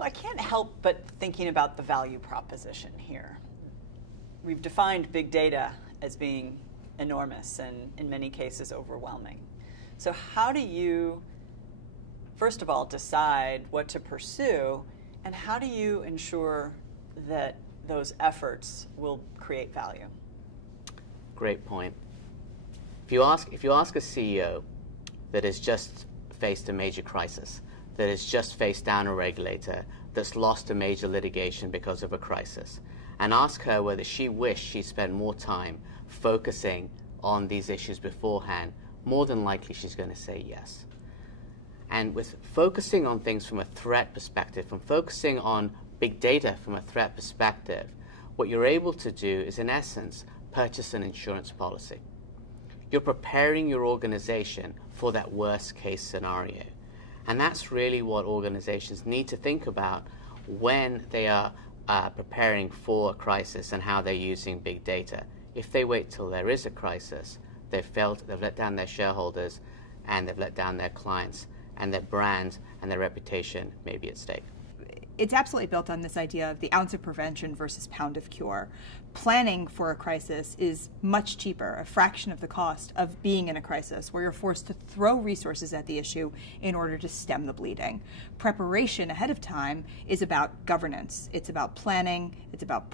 So I can't help but thinking about the value proposition here. We've defined big data as being enormous and in many cases overwhelming. So how do you, first of all, decide what to pursue, and how do you ensure that those efforts will create value? Great point. If you ask a CEO that has just faced a major crisis, that has just faced down a regulator, that's lost a major litigation because of a crisis, and ask her whether she wished she'd spent more time focusing on these issues beforehand, more than likely she's going to say yes. And with focusing on things from a threat perspective, from focusing on big data from a threat perspective, what you're able to do is, in essence, purchase an insurance policy. You're preparing your organization for that worst case scenario. And that's really what organizations need to think about when they are preparing for a crisis and how they're using big data. If they wait till there is a crisis, they've let down their shareholders, and they've let down their clients, and their brand and their reputation may be at stake. It's absolutely built on this idea of the ounce of prevention versus pound of cure. Planning for a crisis is much cheaper, a fraction of the cost of being in a crisis, where you're forced to throw resources at the issue in order to stem the bleeding. Preparation ahead of time is about governance. It's about planning, it's about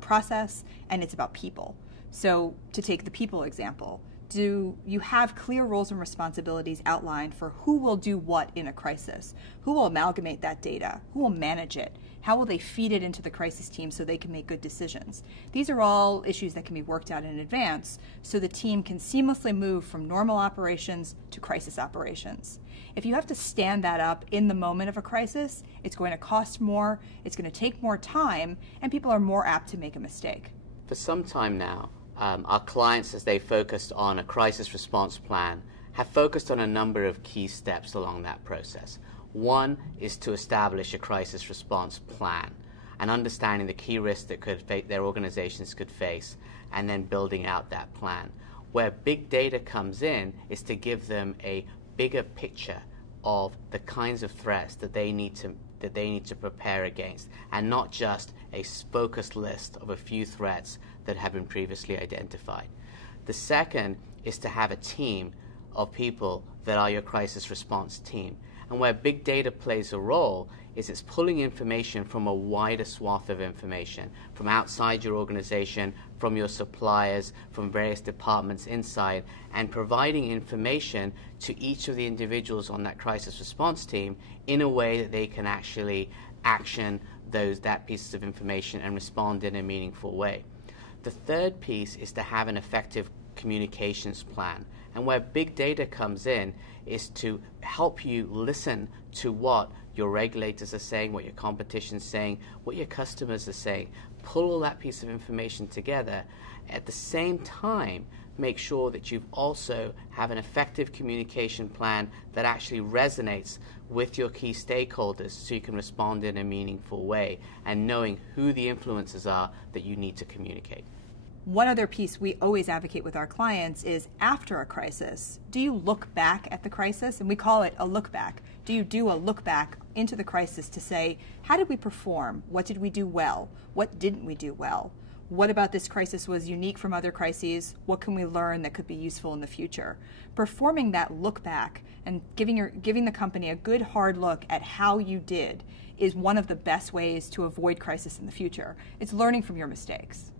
process, and it's about people. So to take the people example, do you have clear roles and responsibilities outlined for who will do what in a crisis? Who will amalgamate that data? Who will manage it? How will they feed it into the crisis team so they can make good decisions? These are all issues that can be worked out in advance so the team can seamlessly move from normal operations to crisis operations. If you have to stand that up in the moment of a crisis, it's going to cost more, it's going to take more time, and people are more apt to make a mistake. For some time now, our clients, as they focused on a crisis response plan, have focused on a number of key steps along that process. One is to establish a crisis response plan and understanding the key risks that their organizations could face, and then building out that plan. Where big data comes in is to give them a bigger picture of the kinds of threats that they need to prepare against, and not just a focused list of a few threats that have been previously identified. The second is to have a team of people that are your crisis response team. And where big data plays a role is it's pulling information from a wider swath of information, from outside your organization, from your suppliers, from various departments inside, and providing information to each of the individuals on that crisis response team in a way that they can actually action that pieces of information and respond in a meaningful way. The third piece is to have an effective communications plan. And where big data comes in is to help you listen to what your regulators are saying, what your competition's saying, what your customers are saying. Pull all that piece of information together. At the same time, make sure that you also have an effective communication plan that actually resonates with your key stakeholders so you can respond in a meaningful way, and knowing who the influencers are that you need to communicate. One other piece we always advocate with our clients is after a crisis, do you look back at the crisis? And we call it a look back. Do you do a look back into the crisis to say, how did we perform? What did we do well? What didn't we do well? What about this crisis was unique from other crises? What can we learn that could be useful in the future? Performing that look back and giving the company a good hard look at how you did is one of the best ways to avoid crisis in the future. It's learning from your mistakes.